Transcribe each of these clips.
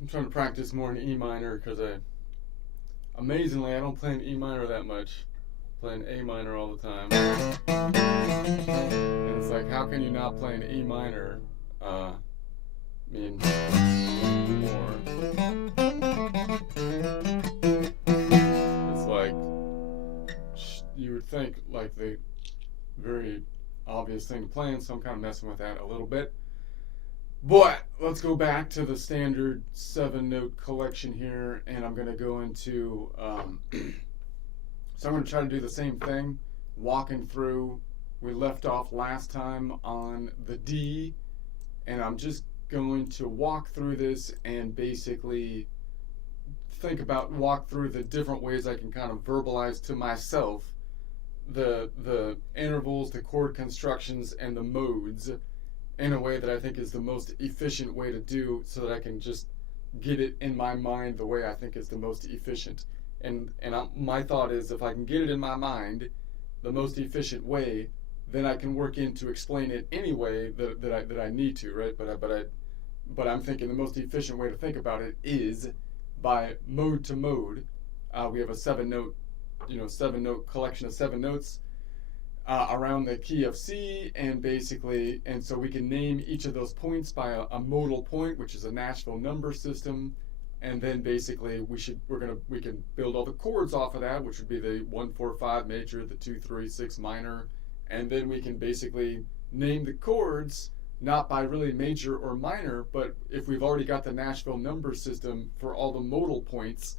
I'm trying to practice more in E minor because amazingly, I don't play in E minor that much. I play in A minor all the time. And it's like, how can you not play in E minor? I mean, more. It's like, you would think, like, the very obvious thing to play in, so I'm kind of messing with that a little bit. But let's go back to the standard 7-note collection here, and I'm going to go into, so I'm going to try to do the same thing, walking through. We left off last time on the D, and I'm just going to walk through this and basically walk through the different ways I can kind of verbalize to myself the intervals, the chord constructions, and the modes in a way that I think is the most efficient way to do, so that I can just get it in my mind the way I think is the most efficient. My thought is, if I can get it in my mind the most efficient way, then I can work in to explain it any way that I need to, right? But I'm thinking the most efficient way to think about it is by mode to mode. We have a seven note collection of 7 notes around the key of C, and basically, and so we can name each of those points by a modal point, which is a Nashville number system, and then basically we can build all the chords off of that, which would be the 1 4 5 major, the 2 3 6 minor, and then we can basically name the chords not by really major or minor, but if we've already got the Nashville number system for all the modal points,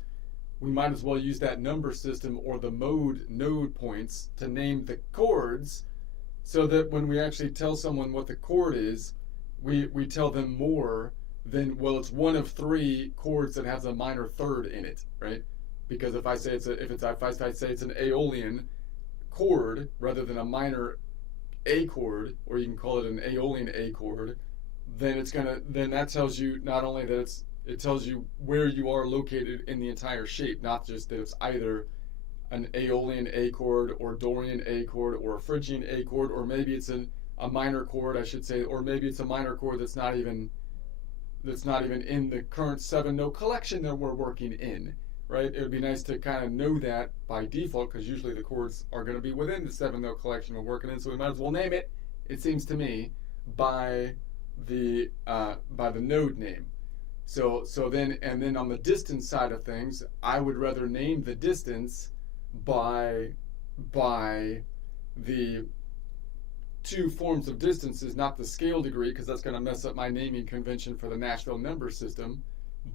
we might as well use that number system or the mode node points to name the chords, so that when we actually tell someone what the chord is, we tell them more than, well, it's one of 3 chords that has a minor third in it, right? Because if I say it's an Aeolian chord rather than a minor A chord, or you can call it an Aeolian A chord, then that tells you not only that it tells you where you are located in the entire shape, not just that it's either an Aeolian A chord or Dorian A chord or a Phrygian A chord, or maybe it's a minor chord, I should say, or maybe it's a minor chord that's not even in the current 7-note collection that we're working in, right? It would be nice to kind of know that by default, because usually the chords are going to be within the 7-note collection we're working in, so we might as well name it, it seems to me, by the node name. So then on the distance side of things, I would rather name the distance by the 2 forms of distances, not the scale degree, because that's going to mess up my naming convention for the Nashville number system,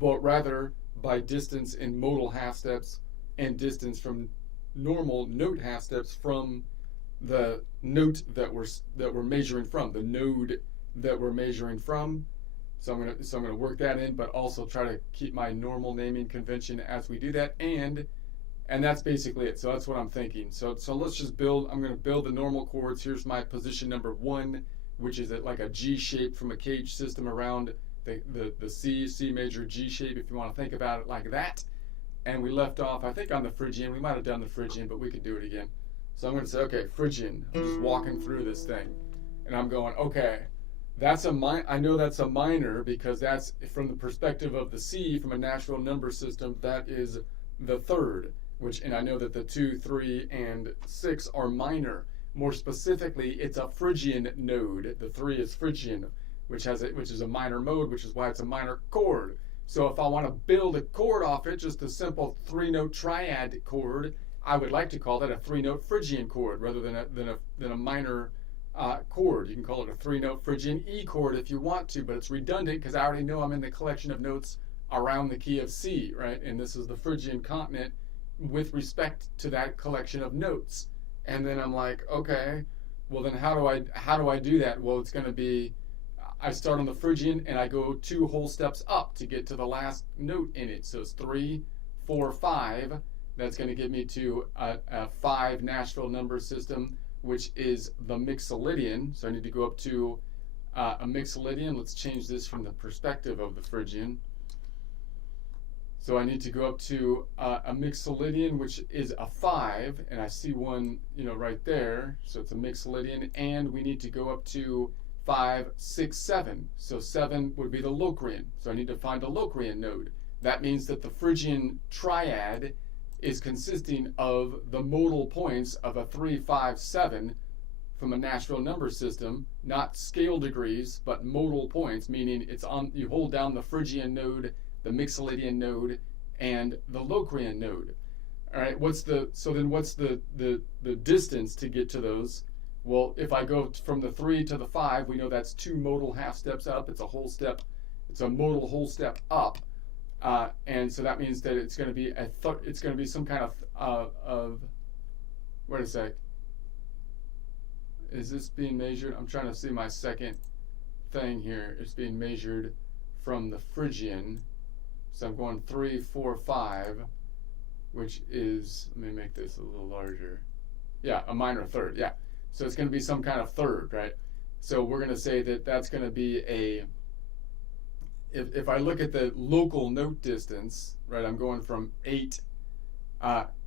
but rather by distance in modal half steps and distance from normal note half steps from the note that we're measuring from, the node that we're measuring from. So I'm gonna work that in, but also try to keep my normal naming convention as we do that, and that's basically it. So that's what I'm thinking. So let's just build. I'm gonna build the normal chords. Here's my position number 1, which is like a G shape from a cage system around the C major G shape, if you want to think about it like that. And we left off, I think, on the Phrygian. We might have done the Phrygian, but we could do it again. So I'm going to say, okay, Phrygian. I'm just walking through this thing, and I'm going, okay. I know that's a minor because that's from the perspective of the C from a Nashville number system. That is the third, and I know that the 2, 3, and 6 are minor. More specifically, it's a Phrygian node. The 3 is Phrygian, which is a minor mode, which is why it's a minor chord. So if I want to build a chord off it, just a simple 3-note triad chord, I would like to call that a 3-note Phrygian chord rather than a minor chord. You can call it a 3-note Phrygian E chord if you want to, but it's redundant because I already know I'm in the collection of notes around the key of C, right? And this is the Phrygian continent with respect to that collection of notes. And then I'm like, okay, well then how do I do that? Well, it's going to be, I start on the Phrygian and I go 2 whole steps up to get to the last note in it. So it's 3, 4, 5. That's going to get me to a 5 Nashville number system, which is the Mixolydian. So I need to go up to a Mixolydian. Let's change this from the perspective of the Phrygian. So I need to go up to a Mixolydian, which is a 5, and I see one, right there. So it's a Mixolydian, and we need to go up to 5, 6, 7. So 7 would be the Locrian. So I need to find a Locrian node. That means that the Phrygian triad is consisting of the modal points of a 3, 5, 7 from a Nashville number system, not scale degrees, but modal points, meaning you hold down the Phrygian node, the Mixolydian node, and the Locrian node. All right, what's the distance to get to those? Well, if I go from the 3 to the 5, we know that's 2 modal half steps up. It's a whole step. It's a modal whole step up. And so that means that it's going to be some kind of wait a sec. Is this being measured? I'm trying to see my second thing here. It's being measured from the Phrygian. So I'm going 3, 4, 5, which is, let me make this a little larger. Yeah, a minor third. Yeah. So it's going to be some kind of third, right? So we're going to say that that's going to be if I look at the local note distance, right, I'm going from 8,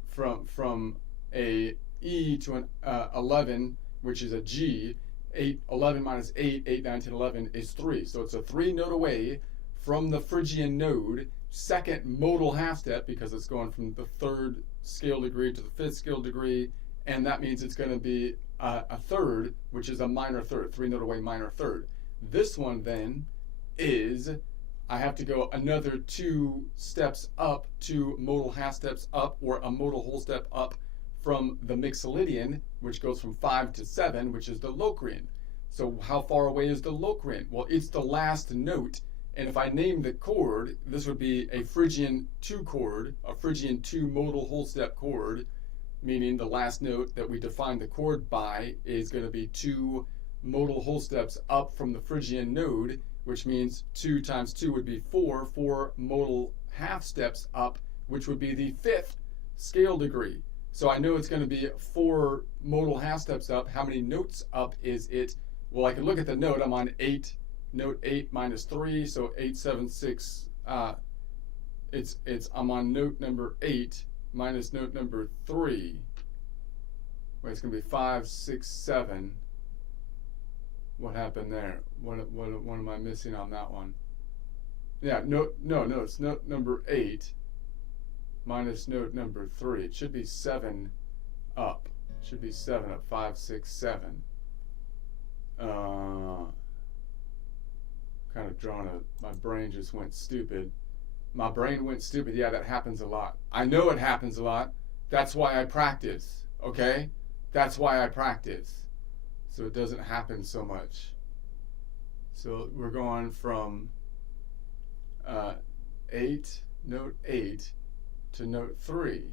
from a E to an 11, which is a G. 8, 11 minus 8, 8, 9, 10, 11 is 3. So it's a 3 note away from the Phrygian node, second modal half step, because it's going from the 3rd scale degree to the 5th scale degree, and that means it's going to be a third, which is a minor third, 3 note away minor third. This one then is, I have to go another 2 steps up, 2 modal half steps up, or a modal whole step up from the Mixolydian, which goes from 5 to 7, which is the Locrian. So how far away is the Locrian? Well, it's the last note, and if I name the chord, this would be a Phrygian 2 chord, a Phrygian 2 modal whole step chord, meaning the last note that we define the chord by is going to be 2 modal whole steps up from the Phrygian node, which means 2 times 2 would be 4, 4 modal half steps up, which would be the 5th scale degree. So I know it's going to be 4 modal half steps up. How many notes up is it? Well, I can look at the note. I'm on 8, note 8 minus 3, so 8, 7, 6. I'm on note number 8 minus note number 3. Wait, it's going to be 5, 6, 7. What happened there? What am I missing on that one? Yeah, no, it's note number 8 minus note number 3. It should be 7 up. It should be 7 up. 5, 6, 7. Kind of drawing my brain just went stupid. My brain went stupid. Yeah, that happens a lot. I know it happens a lot. That's why I practice, okay? That's why I practice. So it doesn't happen so much. So we're going from 8, note 8, to note 3.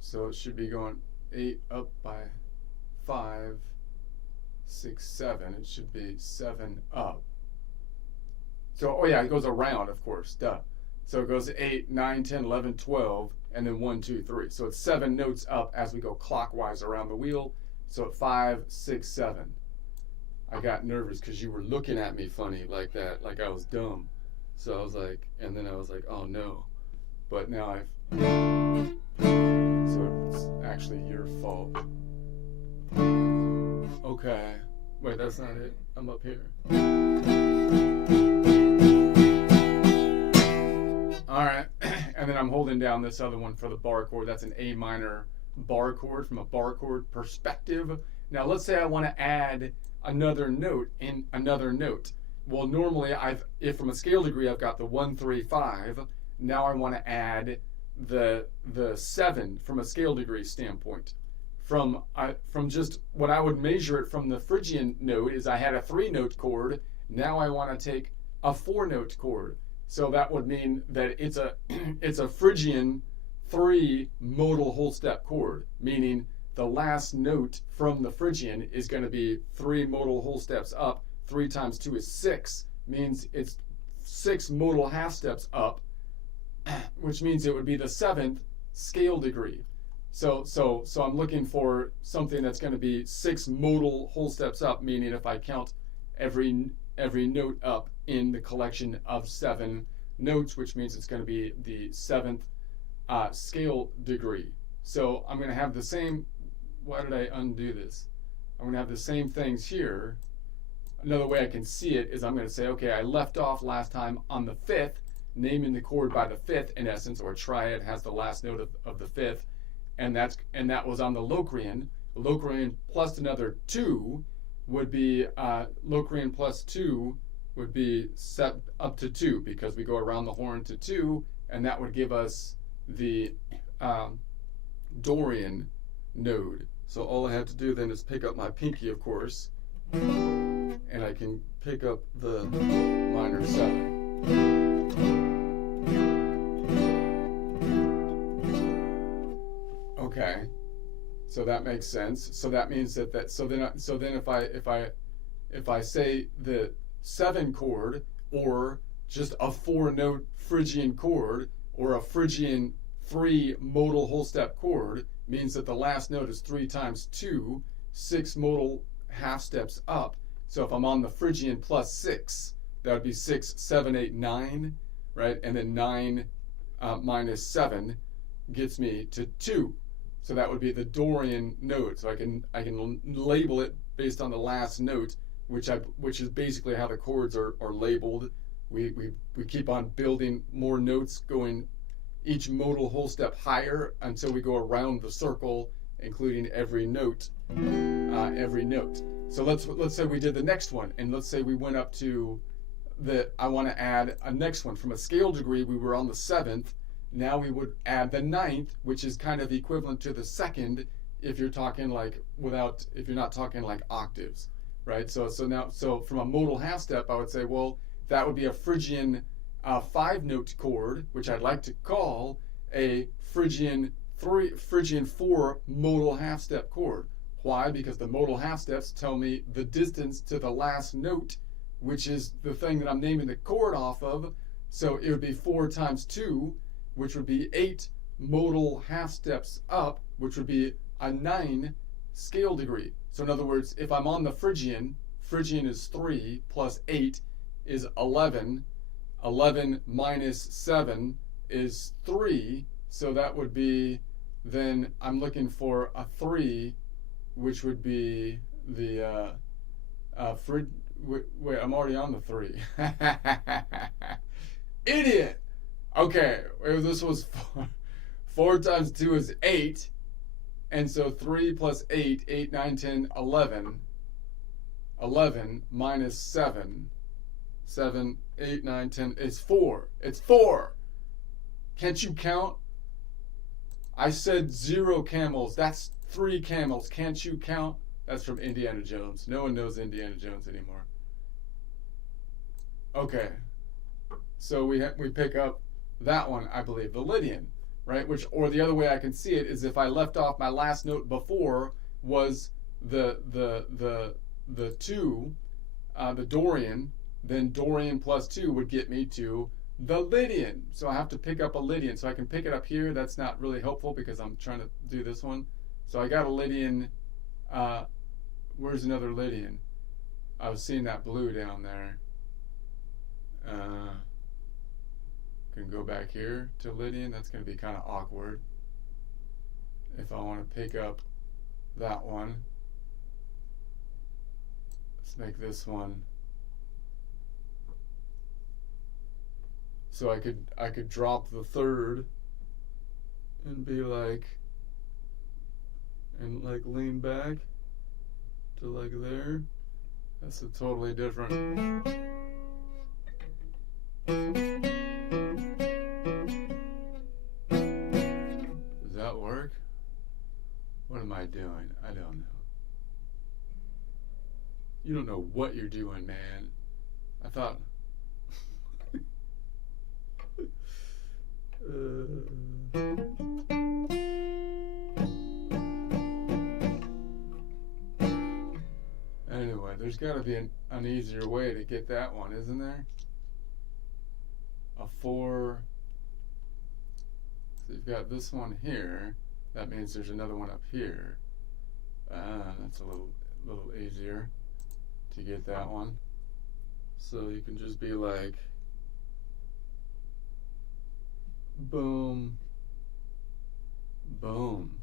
So it should be going 8 up by 5, 6, 7. It should be 7 up. So, oh yeah, it goes around, of course, duh. So it goes 8, 9, 10, 11, 12, and then 1, 2, 3. So it's 7 notes up as we go clockwise around the wheel. So at 5, 6, 7. I got nervous because you were looking at me funny like that, like I was dumb. So I was like, and then I was like, oh no. But now so it's actually your fault. Okay. Wait, that's not it. I'm up here. All right. And then I'm holding down this other one for the bar chord. That's an A minor bar chord from a bar chord perspective. Now let's say I want to add another note in another note. Well, normally if from a scale degree I've got the 1, 3, 5. Now I want to add the 7 from a scale degree standpoint. From just what I would measure it from the Phrygian note is I had a 3-note chord. Now I want to take a 4-note chord. So that would mean that it's a Phrygian 3 modal whole step chord, meaning the last note from the Phrygian is going to be 3 modal whole steps up. 3 times 2 is 6, means it's 6 modal half steps up, which means it would be the 7th scale degree. So I'm looking for something that's going to be 6 modal whole steps up, meaning if I count every note up in the collection of 7 notes, which means it's going to be the 7th scale degree. So I'm going to have the same, why did I undo this? I'm going to have the same things here. Another way I can see it is I'm going to say, okay, I left off last time on the 5th, naming the chord by the 5th in essence, or triad has the last note of the 5th, and that was on the Locrian. Locrian plus another 2 would be Locrian plus 2 would be set up to 2 because we go around the horn to 2, and that would give us the Dorian node. So all I have to do then is pick up my pinky, of course, and I can pick up the minor 7. Okay, so that makes sense. So that means so then if I say the 7 chord, or just a 4-note Phrygian chord, or a Phrygian 3 modal whole step chord, means that the last note is 3 times 2, 6 modal half steps up. So if I'm on the Phrygian plus 6, that would be 6, 7, 8, 9, right? And then 9 minus 7 gets me to 2. So that would be the Dorian note. So I can label it based on the last note, which is basically how the chords are labeled. We keep on building more notes, going each modal whole step higher until we go around the circle, including every note. So let's say we did the next one, and let's say we went up to I want to add a next one. From a scale degree, we were on the 7th. Now we would add the 9th, which is kind of equivalent to the 2nd if you're talking if you're not talking like octaves, right? So from a modal half step, I would say, well, that would be a Phrygian 5-note chord, which I'd like to call a Phrygian 4 modal half step chord. Why? Because the modal half steps tell me the distance to the last note, which is the thing that I'm naming the chord off of. So it would be 4 times 2, which would be 8 modal half steps up, which would be a 9 scale degree. So in other words, if I'm on the Phrygian is 3 plus 8 is 11. 11 minus 7 is 3. So that would be, then I'm looking for a 3, which would be the wait, I'm already on the 3. Idiot! Okay, this was 4 times 2 is 8. And so 3 plus 8, 8, 9, 10, 11. 11 minus 7, 7, 8, 9, 10 is 4. It's 4. Can't you count? I said 0 camels. That's 3 camels. Can't you count? That's from Indiana Jones. No one knows Indiana Jones anymore. Okay. So we pick up that one, I believe, the Lydian, right? Or the other way I can see it is if I left off my last note before was the 2, the Dorian, then Dorian plus 2 would get me to the Lydian. So I have to pick up a Lydian. So I can pick it up here. That's not really helpful because I'm trying to do this one. So I got a Lydian. Where's another Lydian? I was seeing that blue down there. Can go back here to Lydian. That's going to be kind of awkward if I want to pick up that one. Let's make this one. So I could drop the 3rd and be like, and like lean back to like there. That's a totally different. Does that work? What am I doing? I don't know. You don't know what you're doing, man. I thought. Anyway, there's got to be an easier way to get that one, isn't there? A 4. So you've got this one here. That means there's another one up here. That's a little easier to get that one. So you can just be like, boom, boom.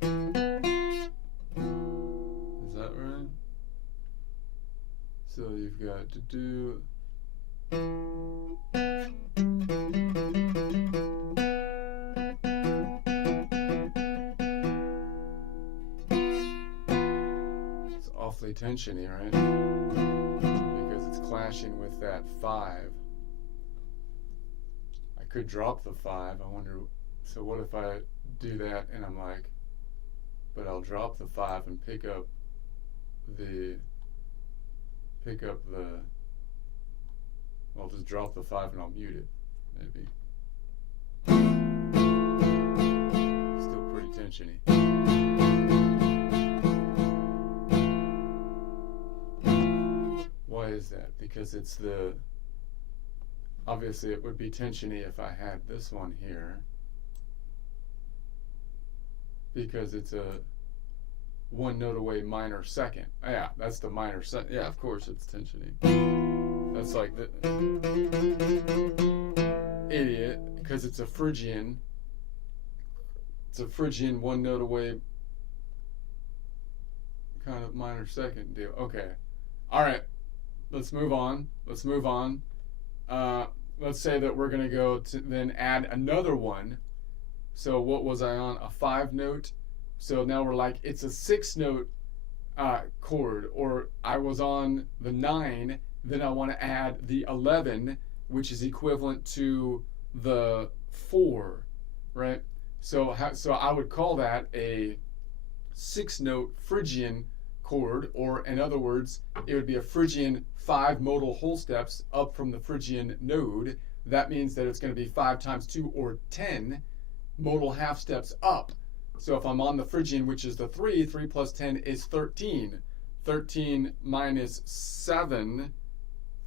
Is that right? So you've got to do. It's awfully tensiony, right? Because it's clashing with that 5. I could drop the 5. I wonder, so what if I do that and I'm like, but I'll drop the 5 and pick up the, I'll just drop the 5 and I'll mute it, maybe. Still pretty tensiony. Why is that? Because it's obviously it would be tensiony if I had this one here. Because it's a 1 note away minor second. Yeah, that's the minor second. Yeah, of course it's tensiony. That's like the idiot, because it's a Phrygian. It's a Phrygian one note away kind of minor second deal. Okay. All right. Let's move on. Let's say that we're going to go to then add another one. So what was I on? A 5 note. So now we're like, it's a 6 note chord, or I was on the 9, then I want to add the 11, which is equivalent to the 4, right? So I would call that a 6 note Phrygian chord, or in other words, it would be a Phrygian 5 modal whole steps up from the Phrygian node. That means that it's going to be 5 times 2, or 10 modal half steps up. So if I'm on the Phrygian, which is the 3 plus 10 is 13. 13 minus 7,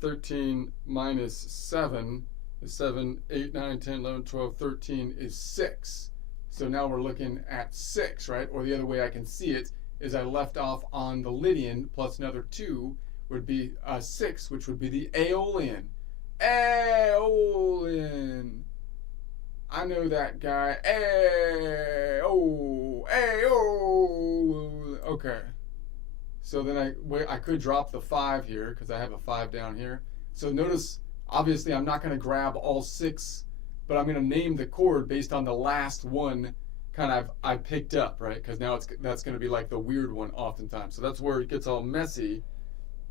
13 minus 7 is 7, 8, 9, 10, 11, 12, 13 is 6. So now we're looking at 6, right? Or the other way I can see it is I left off on the Lydian plus another 2 would be 6, which would be the Aeolian. Aeolian. I know that guy. Okay. So then I could drop the 5 here because I have a 5 down here. So notice, obviously, I'm not going to grab all 6, but I'm going to name the chord based on the last one kind of I picked up, right? Because now that's going to be like the weird one oftentimes. So that's where it gets all messy.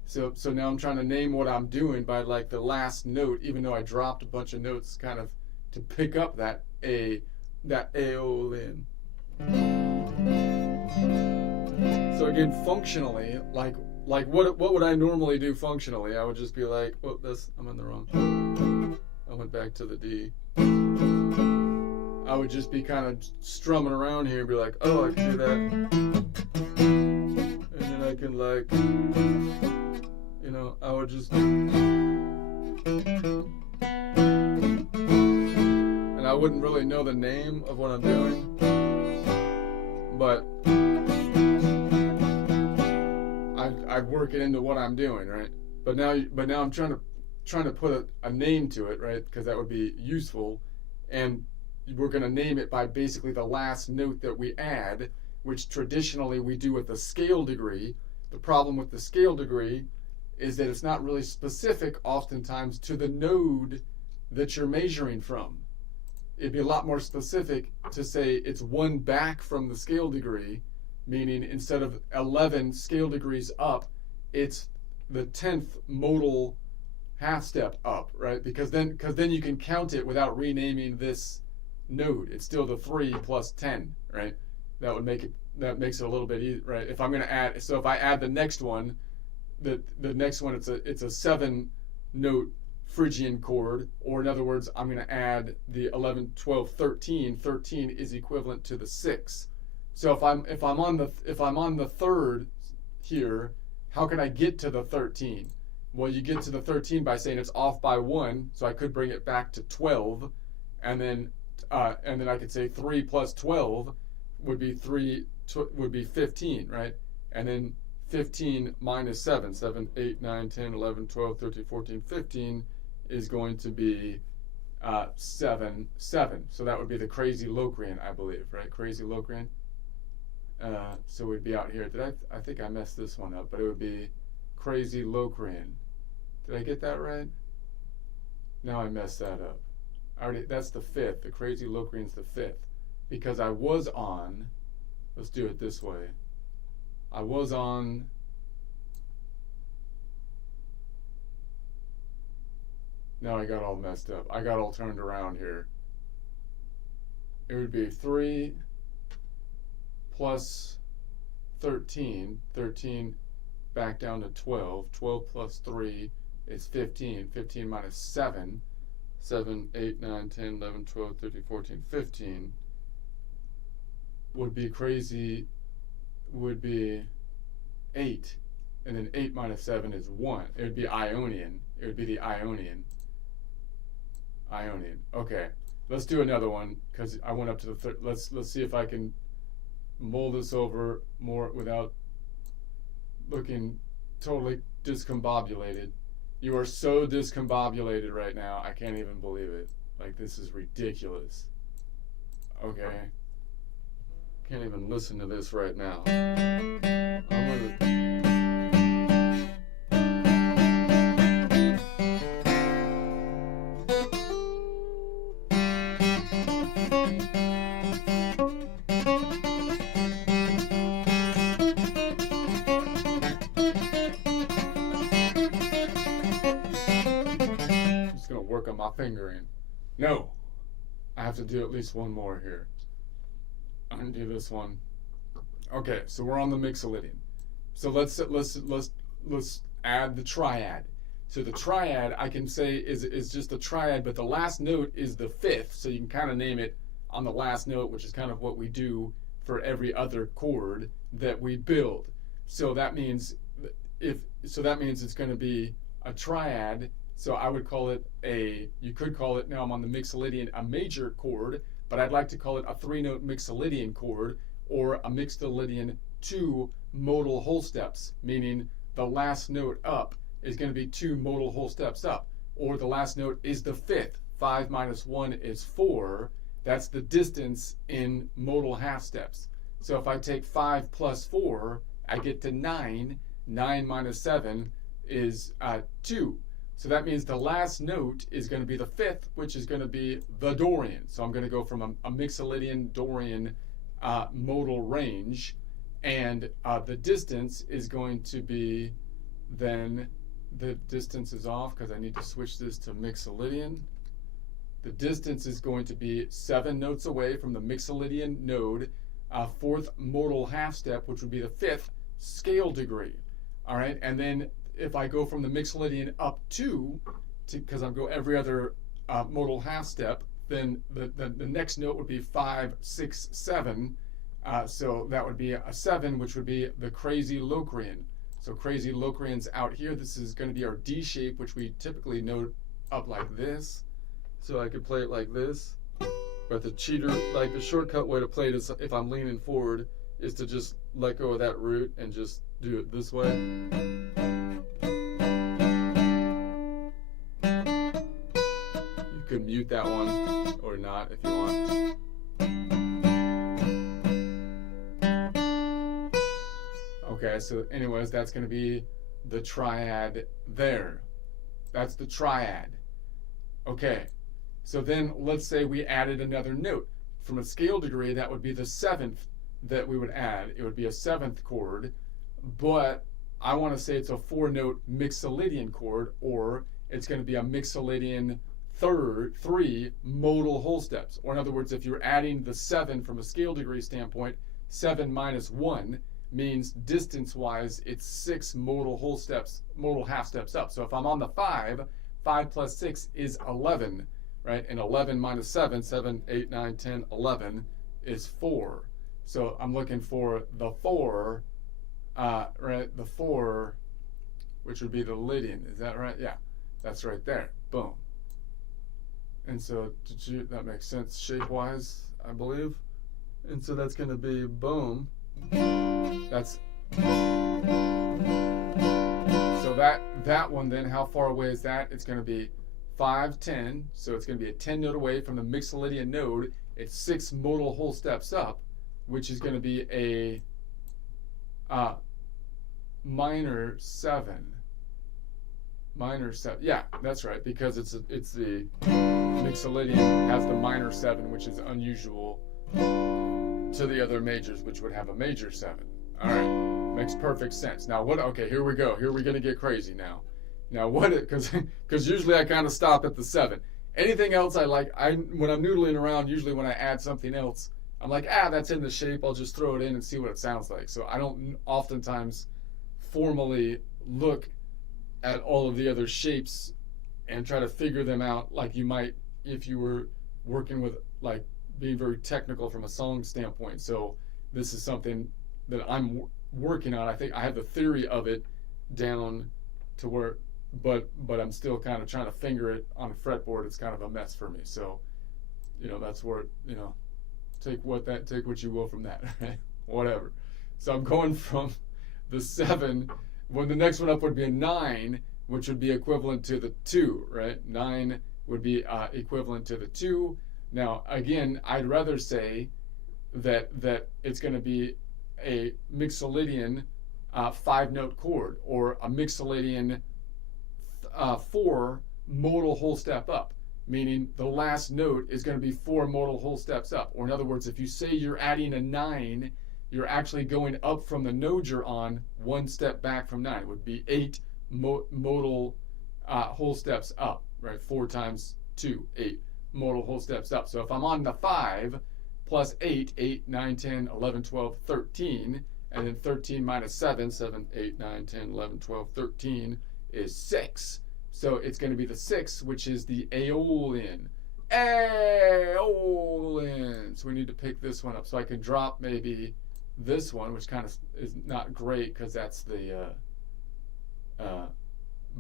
So now I'm trying to name what I'm doing by like the last note, even though I dropped a bunch of notes kind of to pick up that Aeolian. So again, functionally, like what would I normally do functionally? I would just be like, oh, I'm in the wrong. I went back to the D. I would just be kind of strumming around here and be like, oh, I can do that. And then I can like, I would just, and I wouldn't really know the name of what I'm doing, but I'd work it into what I'm doing, right? But now I'm trying to put a name to it, right? Because that would be useful, and we're going to name it by basically the last note that we add, which traditionally we do with the scale degree. The problem with the scale degree is that it's not really specific oftentimes to the node that you're measuring from. It'd be a lot more specific to say it's 1 back from the scale degree, meaning instead of 11 scale degrees up, it's the 10th modal half step up, right? Because then you can count it without renaming this node. It's still the 3 plus 10, right? That makes it a little bit easier, right? If I'm going to add, so if I add the next one, the next one, it's a 7 note Phrygian chord, or in other words, I'm going to add the 11, 12, 13. 13 is equivalent to the 6. So if I'm on the 3rd here, how can I get to the 13? Well, you get to the 13 by saying it's off by 1, so I could bring it back to 12, and then I could say 3 plus 12 would be 15, right? And then 15 minus 7, 7, 8, 9, 10, 11, 12, 13, 14, 15 is going to be 7, 7. So that would be the crazy Locrian, I believe, right? Crazy Locrian. So we'd be out here. I think I messed this one up, but it would be crazy Locrian. Did I get that right? Now I messed that up. That's the 5th. The crazy Locrian's the 5th. Because I was on, let's do it this way. I was on now I got all messed up. I got all turned around here. It would be 3 plus 13. 13 back down to 12. 12 plus 3 is 15. 15 minus 7. 7, 8, 9, 10, 11, 12, 13, 14, 15 would be crazy, would be 8. And then 8 minus 7 is 1. It would be Ionian. It would be the Ionian. Ionian. Okay. Let's do another one because I went up to the third. Let's see if I can mull this over more without looking totally discombobulated. You are so discombobulated right now. I can't even believe it. Like, this is ridiculous. Okay. Can't even listen to this right now. I'm gonna. Just gonna work on my fingering. No, I have to do at least one more here. I'm gonna do this one. Okay, so we're on the Mixolydian. So let's add the triad. So the triad I can say is just a triad, but the last note is the fifth. So you can kind of name it on the last note, which is kind of what we do for every other chord that we build. So that means that means it's going to be a triad. So I would call it you could call it, now I'm on the Mixolydian, a major chord, but I'd like to call it a 3-note Mixolydian chord, or a Mixolydian 2 modal whole steps, meaning the last note up is going to be 2 modal whole steps up, or the last note is the fifth. 5 minus 1 is 4. That's the distance in modal half steps. So if I take 5 plus 4, I get to 9. 9 minus 7 is 2. So that means the last note is going to be the fifth, which is going to be the Dorian. So I'm going to go from a Mixolydian Dorian modal range, and the distance is going to be, then the distance is off because I need to switch this to Mixolydian. The distance is going to be 7 notes away from the Mixolydian node, fourth modal half step, which would be the fifth scale degree. All right, and then if I go from the Mixolydian up 2, because I'm go every other modal half step, then the next note would be 5, 6, 7. So that would be a 7, which would be the crazy Locrian. So crazy Locrian's out here. This is going to be our D shape, which we typically note up like this. So I could play it like this. But the the shortcut way to play it is, if I'm leaning forward, is to just let go of that root and just do it this way. You could mute that one or not if you want. Okay, so anyways, that's going to be the triad there. That's the triad. Okay, so then let's say we added another note. From a scale degree, that would be the 7th that we would add. It would be a 7th chord, but I want to say it's a 4-note Mixolydian chord, or it's going to be a Mixolydian 3 modal whole steps. Or in other words, if you're adding the 7 from a scale degree standpoint, 7 minus 1 means distance-wise it's 6 modal whole steps, modal half steps up. So if I'm on the 5, 5 plus 6 is 11, right? And 11 minus 7, 7, 8, 9, 10, 11 is 4. So I'm looking for the 4, right? The 4, which would be the Lydian. Is that right? Yeah, that's right there. Boom. And so that makes sense shape-wise, I believe. And so that's going to be boom. That's so that one then, how far away is that? It's going to be 5, 10. So it's going to be a 10 note away from the Mixolydian node. It's 6 modal whole steps up, which is going to be a minor 7. Minor 7. Yeah, that's right, because it's the Mixolydian has the minor 7, which is unusual to the other majors, which would have a major 7. All right, makes perfect sense. Now what? Okay, here we go. Here we're gonna get crazy now. Now what? Because usually I kind of stop at the 7. Anything else I like, when I'm noodling around, usually when I add something else, I'm like, that's in the shape. I'll just throw it in and see what it sounds like. So I don't oftentimes formally look at all of the other shapes and try to figure them out like you might if you were working with, like, being very technical from a song standpoint. So this is something that I'm working on. I think I have the theory of it down to where, but I'm still kind of trying to finger it on a fretboard. It's kind of a mess for me. So, that's where, take what you will from that, right? Whatever. So I'm going from the 7, when the next one up would be a 9, which would be equivalent to the 2, right? 9 would be equivalent to the 2. Now, again, I'd rather say that it's going to be a Mixolydian 5-note chord, or a Mixolydian 4 modal whole step up, meaning the last note is going to be 4 modal whole steps up. Or in other words, if you say you're adding a 9, you're actually going up from the node you're on 1 step back from 9. It would be 8 modal whole steps up, right? 4 times 2, 8 modal whole steps up. So if I'm on the 5 plus 8, 8, 9, 10, 11, 12, 13, and then 13 minus 7, 7, 8, 9, 10, 11, 12, 13 is 6. So it's going to be the 6, which is the Aeolian. Aeolian. So we need to pick this one up. So I can drop maybe this one, which kind of is not great because that's the,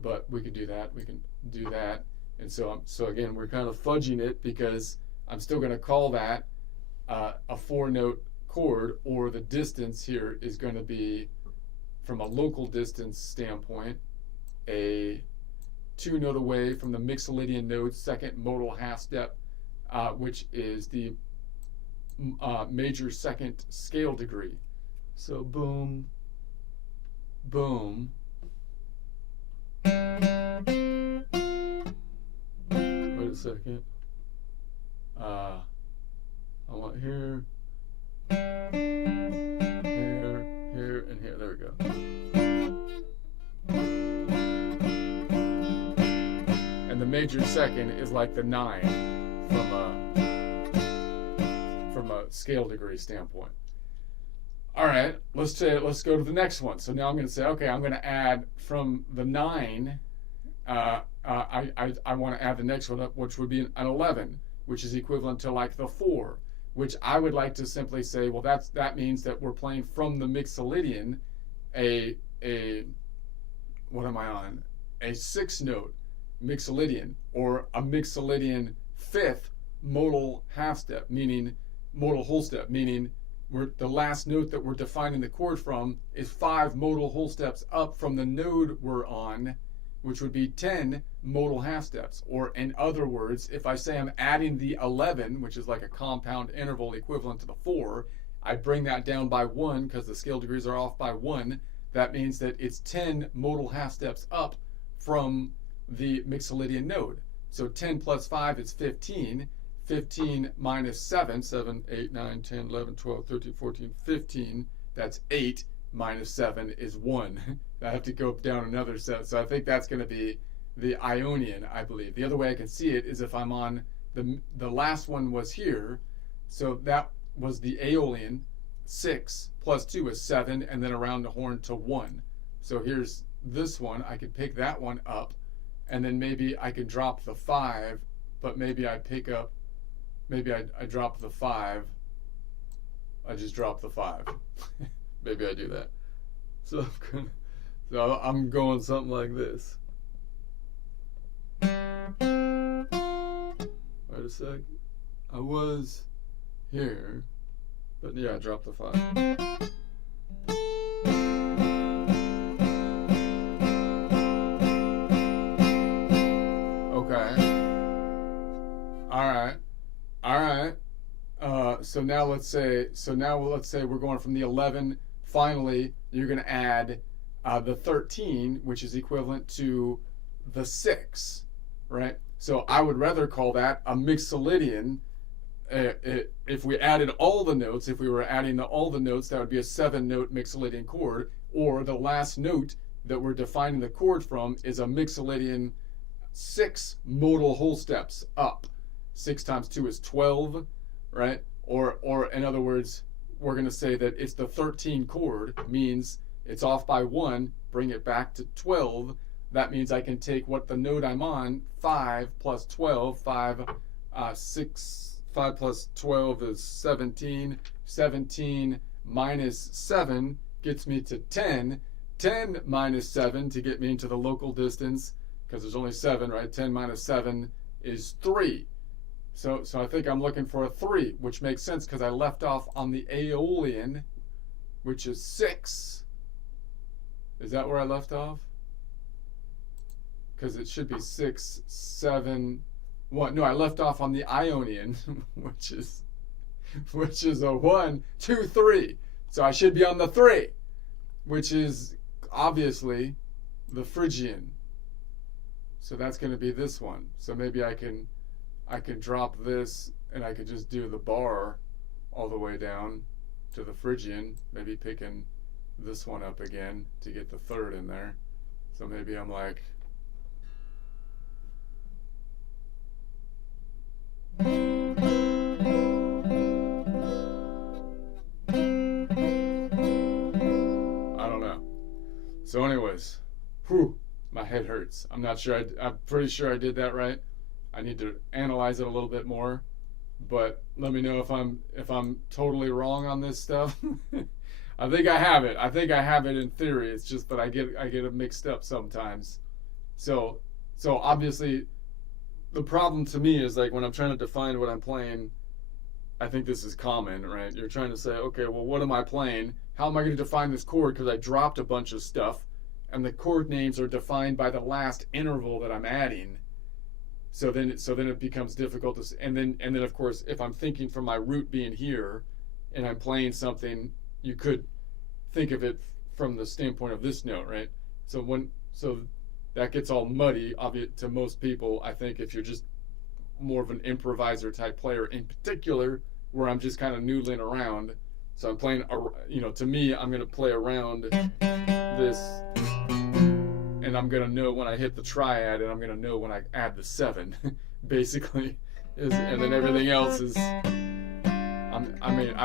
but we can do that. We can do that. And so again, we're kind of fudging it because I'm still going to call that a 4-note chord, or the distance here is going to be, from a local distance standpoint, a 2-note away from the Mixolydian node's second modal half step, which is the major second scale degree. So boom, boom. Wait a second. I want here, here, here, and here. There we go. And the major second is like the 9 from a scale degree standpoint. All right, let's go to the next one. So now I'm going to say, okay, I'm going to add from the 9. I want to add the next one up, which would be an 11, which is equivalent to like the 4, which I would like to simply say, well, that means that we're playing from the Mixolydian a what am I on? A 6-note Mixolydian, or a Mixolydian 5th modal half step, meaning modal whole step, meaning the last note that we're defining the chord from is 5 modal whole steps up from the node we're on, which would be 10 modal half steps. Or in other words, if I say I'm adding the 11, which is like a compound interval equivalent to the 4, I bring that down by 1 because the scale degrees are off by 1. That means that it's 10 modal half steps up from the Mixolydian node. So 10 plus 5 is 15. 15 minus 7, 7, 8, 9, 10, 11, 12, 13, 14, 15, that's 8 minus 7 is 1. I have to go down another set. So I think that's going to be the Ionian, I believe. The other way I can see it is if I'm on the last one was here, so that was the Aeolian. 6 plus 2 is 7, and then around the horn to 1. So here's this one. I could pick that one up, and then maybe I could drop the 5, but maybe I pick up, maybe I drop the 5. I just drop the 5. Maybe I do that. So I'm going something like this. Wait a sec. I was here, but yeah, I dropped the 5. Okay. All right. So now let's say we're going from the 11. Finally, you're going to add the 13, which is equivalent to the 6, right? So I would rather call that a Mixolydian. If we added all the notes, if we were adding all the notes, that would be a 7-note Mixolydian chord. Or the last note that we're defining the chord from is a Mixolydian 6 modal whole steps up. 6 times 2 is 12, right? Or in other words, we're going to say that it's the 13 chord, means it's off by 1, bring it back to 12. That means I can take what the note I'm on, 5 plus 12, 5 plus 12 is 17. 17 minus 7 gets me to 10. 10 minus 7 to get me into the local distance, because there's only 7, right? 10 minus 7 is 3. So I think I'm looking for a 3, which makes sense because I left off on the Aeolian, which is 6. Is that where I left off? because it should be 6, 7, 1. No, I left off on the Ionian, which is a 1, 2, 3. So I should be on the 3, which is obviously the Phrygian. So that's going to be this one. So maybe I can drop this and I could just do the bar all the way down to the Phrygian, maybe picking this one up again to get the 3rd in there. So maybe I'm like, I don't know. So anyways, my head hurts. I'm not sure. I'm pretty sure I did that right. I need to analyze it a little bit more, but let me know if I'm totally wrong on this stuff. I think I have it. I think I have it in theory. It's just that I get it mixed up sometimes. So obviously, the problem to me is like when I'm trying to define what I'm playing. I think this is common, right? You're trying to say, okay, well, what am I playing? How am I going to define this chord? Because I dropped a bunch of stuff, and the chord names are defined by the last interval that I'm adding. So then it becomes difficult to. And then of course, if I'm thinking from my root being here, and I'm playing something, you could think of it from the standpoint of this note, right? So that gets all muddy, obvious to most people. I think if you're just more of an improviser type player, in particular, where I'm just kind of noodling around. So I'm playing, to me, I'm going to play around this, and I'm going to know when I hit the triad, and I'm going to know when I add the 7, basically. And then everything else is, I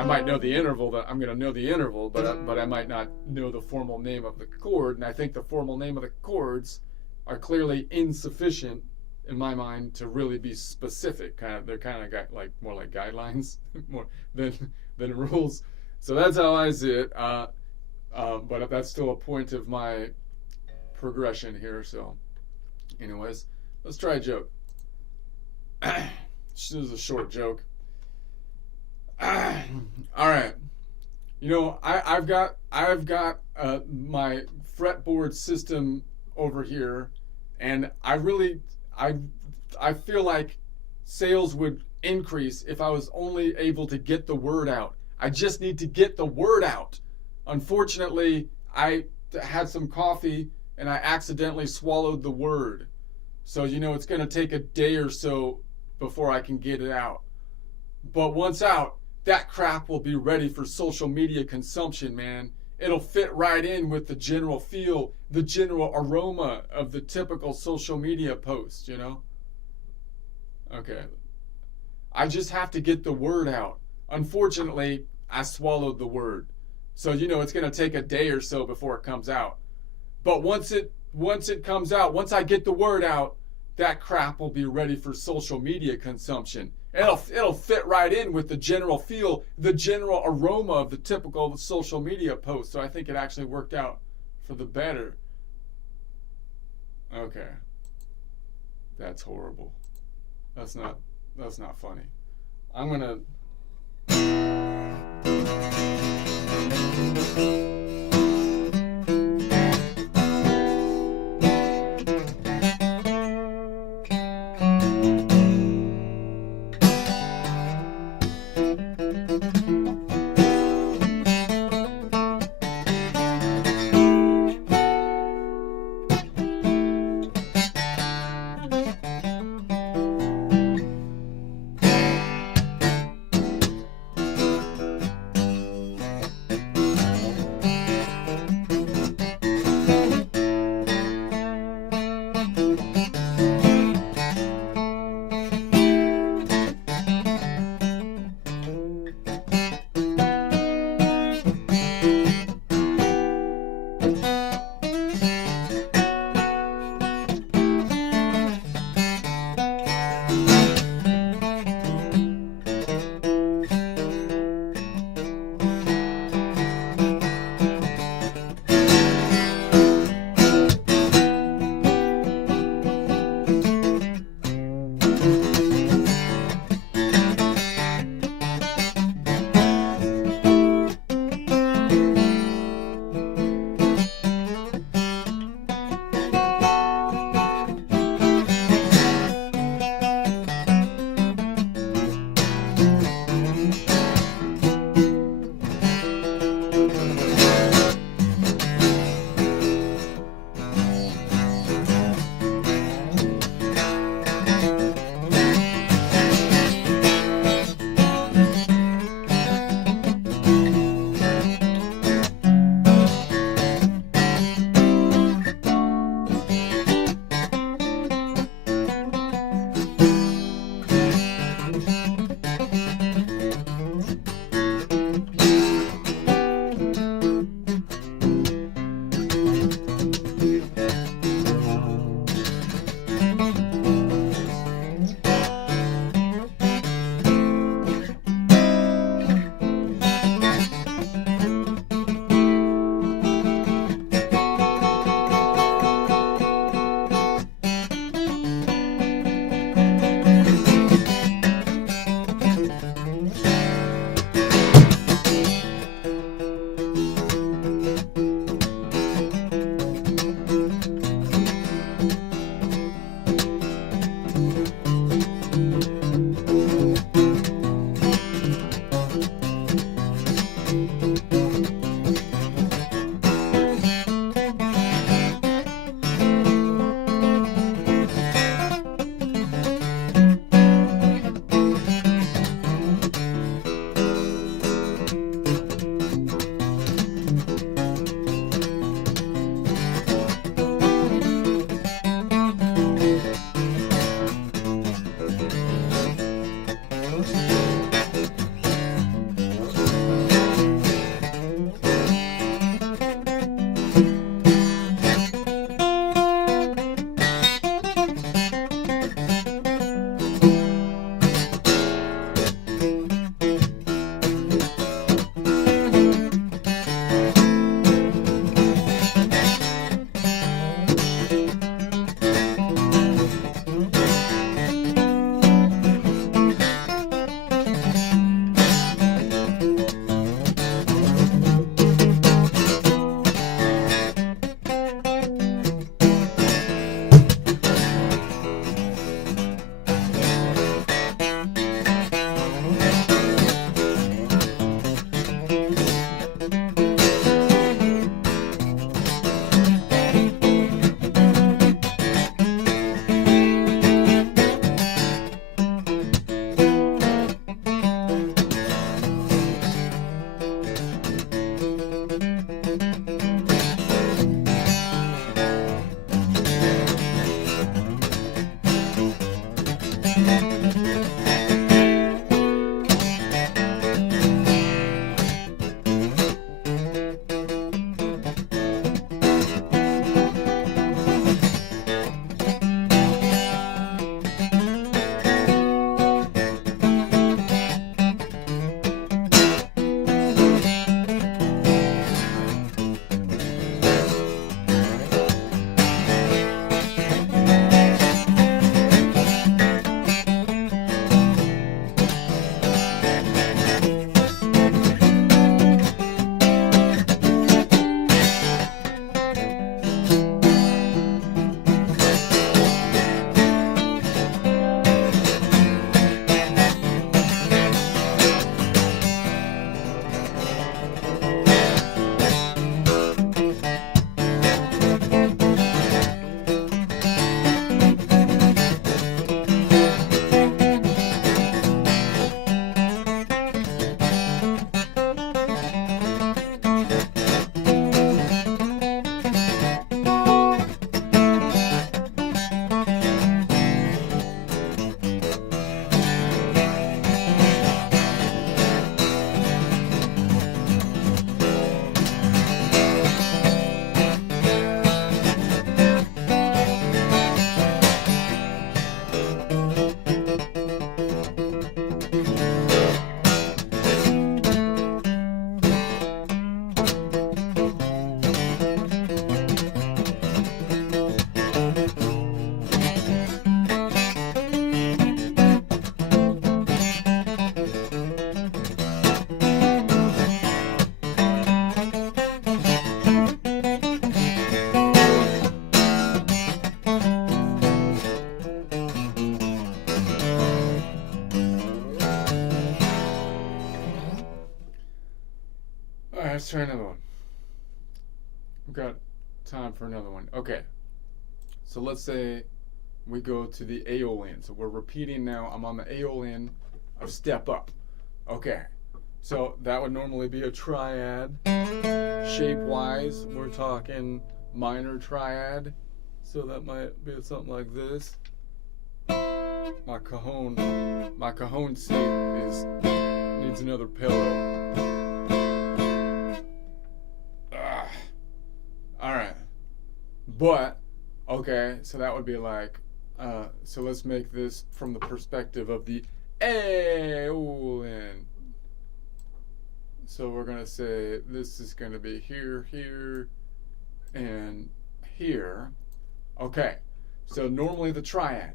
might know the interval, that I'm going to know the interval, but I might not know the formal name of the chord. And I think the formal name of the chords are clearly insufficient in my mind to really be specific. They're kind of more like guidelines more than rules. So that's how I see it. But that's still a point of my progression here. So, anyways, let's try a joke. This is a short joke. All right. I've got my fretboard system over here, and I feel like sales would increase if I was only able to get the word out. I just need to get the word out. Unfortunately, I had some coffee and I accidentally swallowed the word. So, it's going to take a day or so before I can get it out. But once out, that crap will be ready for social media consumption, man. It'll fit right in with the general feel, the general aroma of the typical social media post, Okay. I just have to get the word out. Unfortunately, I swallowed the word. So, it's going to take a day or so before it comes out. But once it comes out, once I get the word out, that crap will be ready for social media consumption. It'll fit right in with the general feel, the general aroma of the typical social media post. So I think it actually worked out for the better. Okay. That's horrible. That's not funny. I'm gonna right, let's try another one. We've got time for another one. Okay. So let's say we go to the Aeolian. So we're repeating now. I'm on the Aeolian, a step up. Okay. So that would normally be a triad. Shape-wise, we're talking minor triad. So that might be something like this. My cajon seat needs another pillow. All right. But okay, so that would be like, so let's make this from the perspective of the Aeolian. So we're going to say this is going to be here, here, and here. Okay, so normally the triad,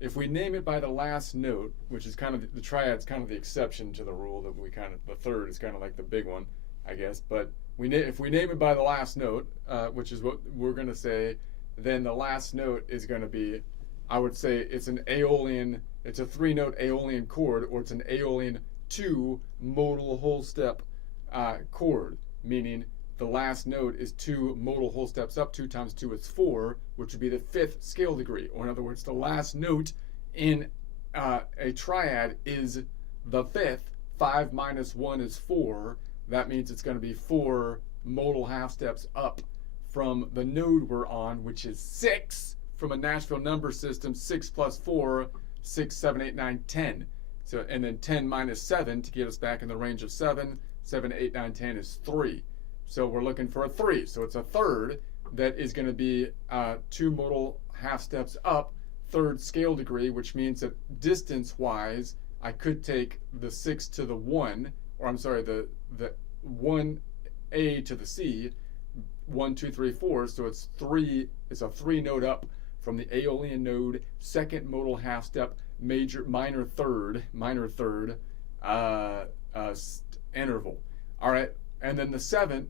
if we name it by the last note, which is kind of, the triad's kind of the exception to the rule that we kind of, the third is kind of like the big one, I guess, but if we name it by the last note, which is what we're going to say, then the last note is going to be, I would say it's an Aeolian, it's a 3-note Aeolian chord, or it's an Aeolian 2 modal whole step chord, meaning the last note is 2 modal whole steps up. 2 times 2 is 4, which would be the 5th scale degree, or in other words, the last note in a triad is the 5th. 5 minus 1 is 4. That means it's going to be 4 modal half steps up from the node we're on, which is 6 from a Nashville number system. 6 plus 4, 6, 7, 8, 9, 10. So, and then 10 minus 7 to get us back in the range of 7. 7, 8, 9, 10 is 3. So we're looking for a 3. So it's a third that is going to be 2 modal half steps up, 3rd scale degree, which means that distance-wise, I could take the 6 to the 1, or I'm sorry, the 1A to the C, 1, 2, 3, 4. So it's 3. It's a 3-note up from the Aeolian node, 2nd modal half step, minor third interval. All right, and then the 7th.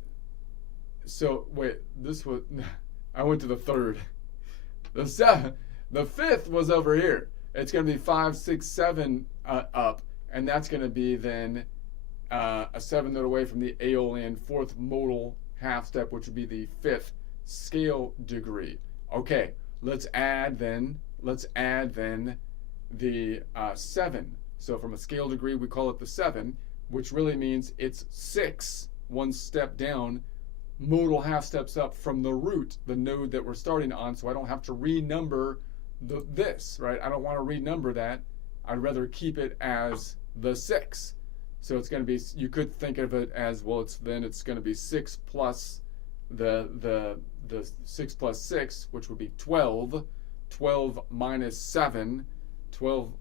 So wait, this was, I went to the 3rd. The 7th, the 5th was over here. It's going to be 5, 6, 7 up, and that's going to be then a 7-note away from the Aeolian 4th modal half step, which would be the 5th scale degree. Okay, let's add then the 7. So from a scale degree, we call it the 7, which really means it's 6, 1 step down, modal half steps up from the root, the node that we're starting on, so I don't have to renumber this, right? I don't want to renumber that. I'd rather keep it as the 6. So it's going to be, you could think of it as, well, it's going to be 6 plus the 6 plus 6, which would be 12. 12 minus 7, 12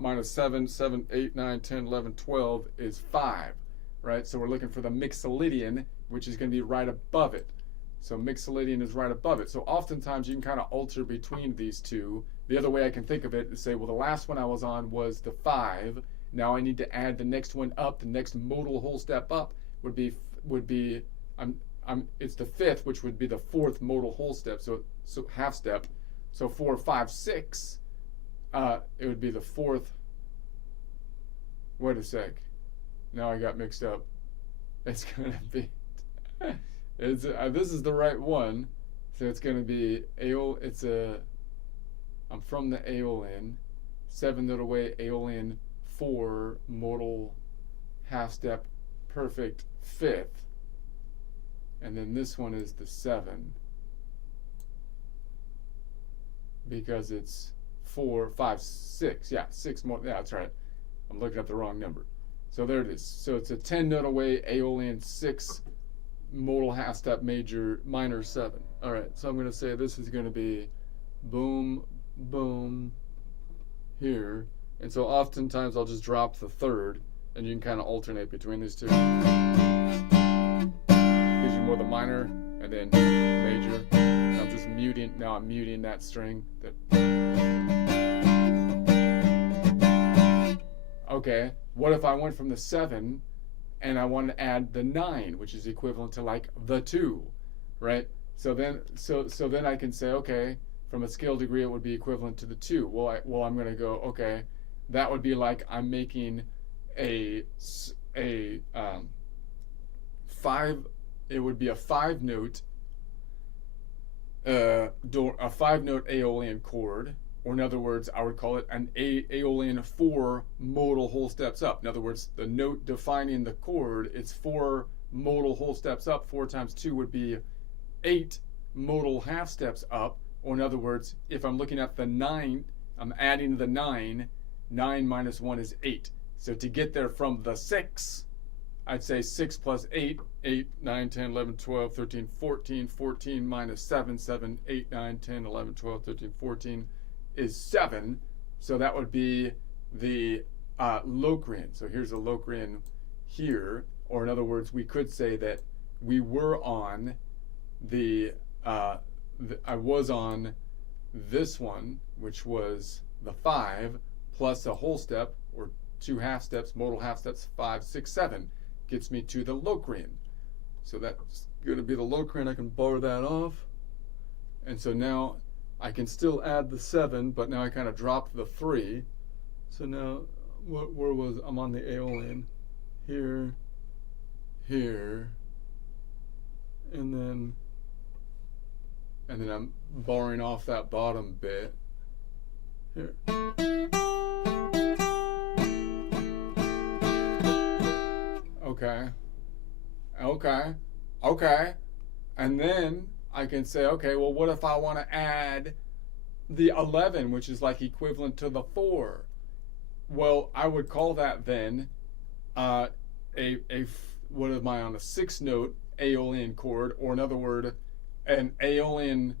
minus 7, 7, 8, 9, 10, 11, 12 is 5, right? So we're looking for the mixolydian, which is going to be right above it. So mixolydian is right above it. So oftentimes you can kind of alter between these two. The other way I can think of it is say, well, the last one I was on was the 5. Now I need to add the next one up. The next modal whole step up would be it's the 5th, which would be the 4th modal whole step. So half step. So 4, 5, 6. It would be the 4th. Wait a sec. Now I got mixed up. It's going to be. This is the right one. So it's going to be I'm from the Aeolian. 7-note away, Aeolian 4 modal half step, perfect 5th. And then this one is the 7. Because it's 4, 5, 6. Yeah, 6 more. Yeah, that's right. I'm looking at the wrong number. So there it is. So it's a 10-note away, Aeolian 6 modal half step, minor 7. All right. So I'm going to say this is going to be boom, boom, here. And so oftentimes I'll just drop the 3rd, and you can kind of alternate between these two. Gives you more the minor and then major. I'm just muting. Now I'm muting that string. Okay, what if I went from the 7 and I wanted to add the 9, which is equivalent to like the 2, right? So then I can say, okay, from a scale degree it would be equivalent to the 2. Well, I'm going to go, okay, that would be like I'm making a it would be a 5-note a 5-note Aeolian chord, or in other words, I would call it an Aeolian 4 modal whole steps up. In other words, the note defining the chord, it's 4 modal whole steps up. 4 times 2 would be 8 modal half steps up. Or in other words, if I'm looking at the 9, I'm adding the 9. 9 minus 1 is 8. So to get there from the 6, I'd say 6 plus 8, 8, 9, 10, 11, 12, 13, 14, 14 minus 7, 7, 8, 9, 10, 11, 12, 13, 14 is 7. So that would be the Locrian. So here's a Locrian here. Or in other words, we could say that we were on I was on this one, which was the 5, plus a whole step, or 2 half steps, modal half steps, 5, 6, 7, gets me to the Locrian. So that's going to be the Locrian. I can bar that off. And so now I can still add the 7, but now I kind of dropped the 3. So now, where was I'm on the Aeolian? Here, here, and then I'm barring off that bottom bit here. Okay. And then I can say, okay, well, what if I want to add the 11, which is like equivalent to the 4? Well, I would call that then what am I on, a 6-note Aeolian chord, or in other words, an Aeolian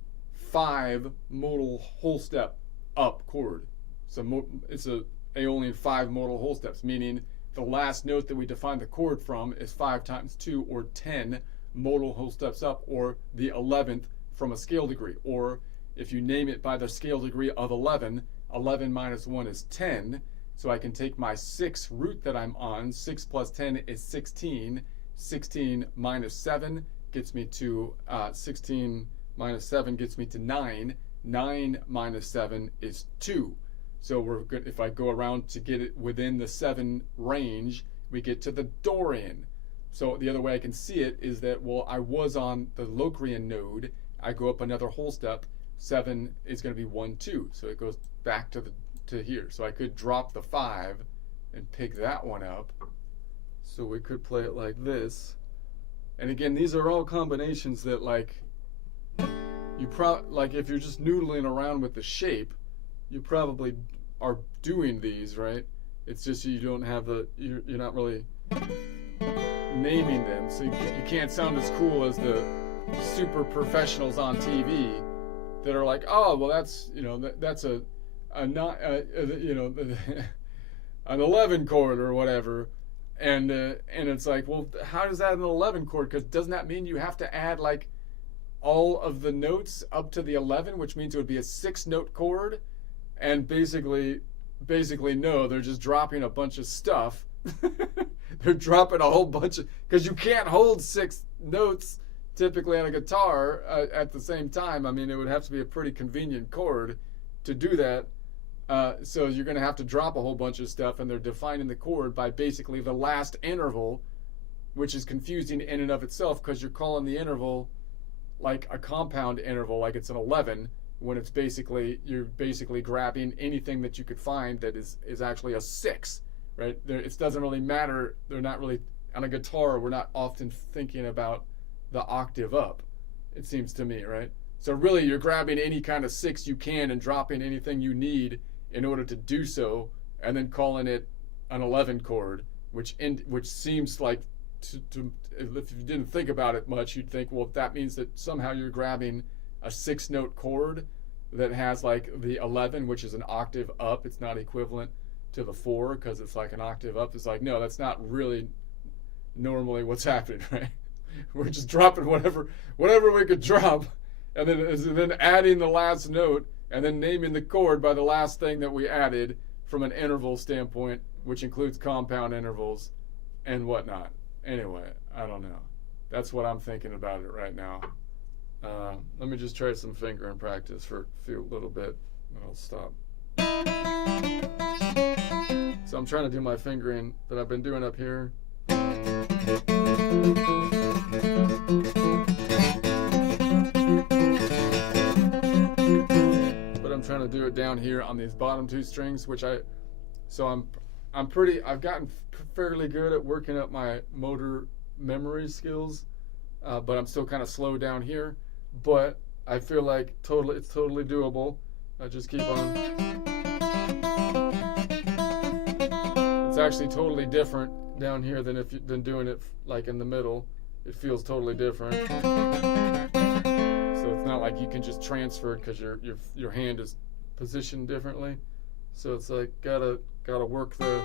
5 modal whole step up chord. So it's a Aeolian 5 modal whole steps, meaning the last note that we define the chord from is 5 times 2, or 10 modal whole steps up, or the 11th from a scale degree. Or if you name it by the scale degree of 11, 11 minus 1 is 10. So I can take my 6 root that I'm on. 6 plus 10 is 16. 16 minus 7 gets me to 16 minus 7 gets me to 9. 9 minus 7 is 2. So we're good. If I go around to get it within the 7 range, we get to the Dorian. So the other way I can see it is that, well, I was on the Locrian node. I go up another whole step. 7 is going to be 1, 2. So it goes back to here. So I could drop the 5 and pick that one up. So we could play it like this. And again, these are all combinations that, like, like if you're just noodling around with the shape, you probably are doing these, right? It's just you don't have you're not really naming them, so you can't sound as cool as the super professionals on TV that are like, oh, well, that's that's an 11 chord or whatever, and it's like, well, how does that an 11 chord? Because doesn't that mean you have to add like all of the notes up to the 11, which means it would be a 6-note chord? And basically no, they're just dropping a bunch of stuff. They're dropping a whole bunch of, because you can't hold 6 notes typically on a guitar at the same time. I mean, it would have to be a pretty convenient chord to do that. So you're going to have to drop a whole bunch of stuff, and they're defining the chord by basically the last interval, which is confusing in and of itself because you're calling the interval like a compound interval, like it's an 11, when it's you're basically grabbing anything that you could find that is actually a 6, right? It doesn't really matter. They're not really, on a guitar, we're not often thinking about the octave up, it seems to me, right? So really, you're grabbing any kind of 6 you can and dropping anything you need in order to do so, and then calling it an 11 chord, which seems like, if you didn't think about it much, you'd think, well, that means that somehow you're grabbing a 6-note chord that has like the 11, which is an octave up. It's not equivalent to the 4 because it's like an octave up. It's like, no, that's not really normally what's happening, right? We're just dropping whatever we could drop, and then adding the last note, and then naming the chord by the last thing that we added from an interval standpoint, which includes compound intervals and whatnot. Anyway, I don't know. That's what I'm thinking about it right now. Let me just try some fingering practice for a little bit, and I'll stop. So I'm trying to do my fingering that I've been doing up here. kind of do it down here on these bottom two strings, I've gotten fairly good at working up my motor memory skills, but I'm still kind of slow down here. But I feel like it's totally doable. I just keep on. It's actually totally different down here than doing it like in the middle. It feels totally different. So it's not like you can just transfer it because your hand is positioned differently. So it's like gotta work the.